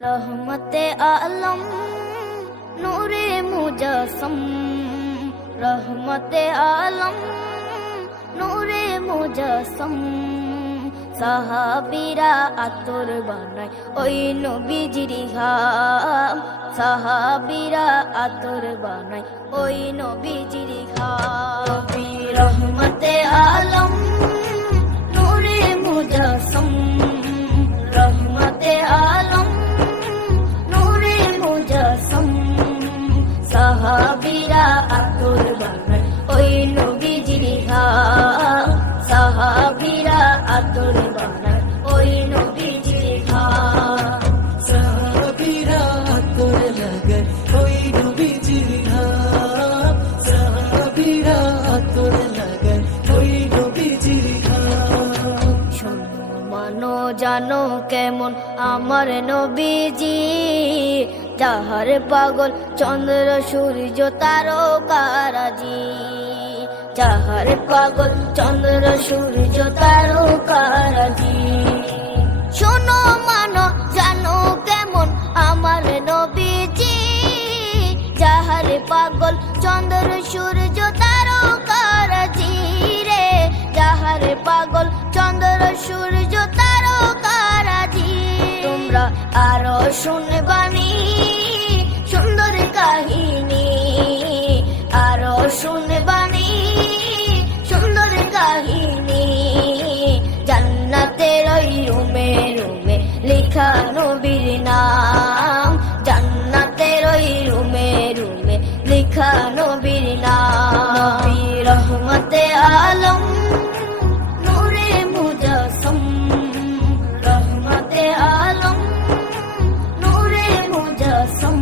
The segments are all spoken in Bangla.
रहमते आलम नूरे मुजस्सम, रहमते आलम नूरे मुजस्सम। সাহাবীরা আতর বানায় ওই নবীজির ঘাম, সাহাবীরা আতর বানায় ওই নবীজির ঘাম। রহমতে আলম নূরে মুজস্সম, রহমতে আলম নূরে মুজস্সম। সাহাবীরা আতর বানায় ওই নবীজির ঘাম, সাহাবীরা আতর বানায় ওই নবীজির ঘাম। সাহাবীরা আতর লাগায় ওই নবীজির ঘাম, সাহাবীরা আতর লাগায় ওই নবীজির ঘাম। শোনো মানো জানো কেমন আমার নবীজি, যাহার পাগল চন্দ্র সূর্য তারকারাজি, যাহার পাগল চন্দ্র সূর্য তারকারাজি। শোনো মানো জানো কেমন আমার নবীজি, যাহার পাগল চন্দ্র সূর্য তারকারাজি রে, যাহার পাগল চন্দ্র সূর্য তারকারাজি। তোমরা আরো শুনবানি সুন্দর কাহিনী, আরো শুনবানি সুন্দর কাহিনী। জান্নাতের ওই রুমে রুমে লেখা নবীর নাম, জান্নাতের ওই রুমে রুমে লেখা নবীর নাম। নবী রহমতে আলম নূরে মুজস্সম, রহমতে আলম নূরে মুজস্সম।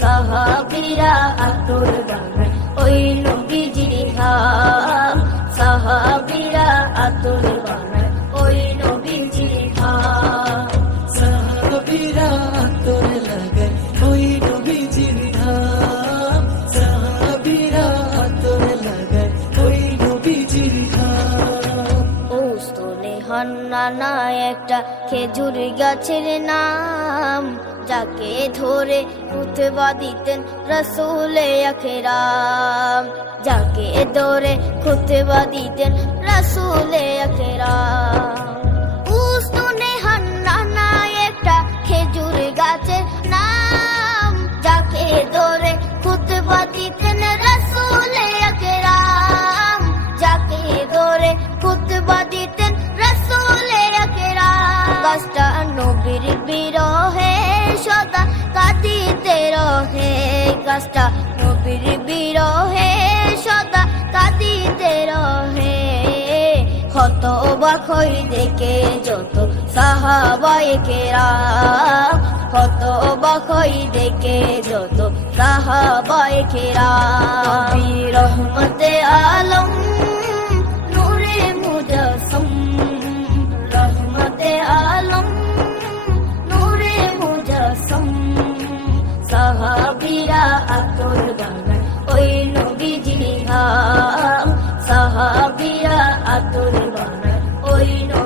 সাহাবীরা আতর বানায় ওই নবীজির ঘাম, সাহাবীরা আতর বানায় ওই নবীজির ঘাম। সাহাবীরা আতর লাগায় ওই নবীজির ঘাম, সাহাবীরা আতর লাগায় ওই নবীজির ঘাম। ওস্তনে হান্নানা একটা খেজুর গাছের নাম, যাকে ধরে খুতবা দিতেন রাসূলে আখেরাম, যাকে ধরে খুতবা দিতেন রাসূলে আখেরাম। উস্তনে হান্নানা একটা খেজুর গাছের নাম, যাকে ধরে খুতবা দিতেন রাসূলে আখেরাম, যাকে ধরে খুতবা দিতেন রাসূলে আখেরাম। গাছটা নবীর বিরহে সদা কাঁদিতে রহে, গাছটা নবীর বিরহে সদা কাঁদিতে রহে। কত অবাক হই দেখে যত সাহাবায়ে কেরাম, কত অবাক হই দেখে যত সাহাবায়ে কেরাম। নবী রহমতে আলম নূরে মুজস্সম, রহমতে আলম নূরে মুজস্সম। সাহাবীরা আতর বানায় ওই নবীজির ঘাম, সাহাবীরা আতর বানায় ওই নবীজির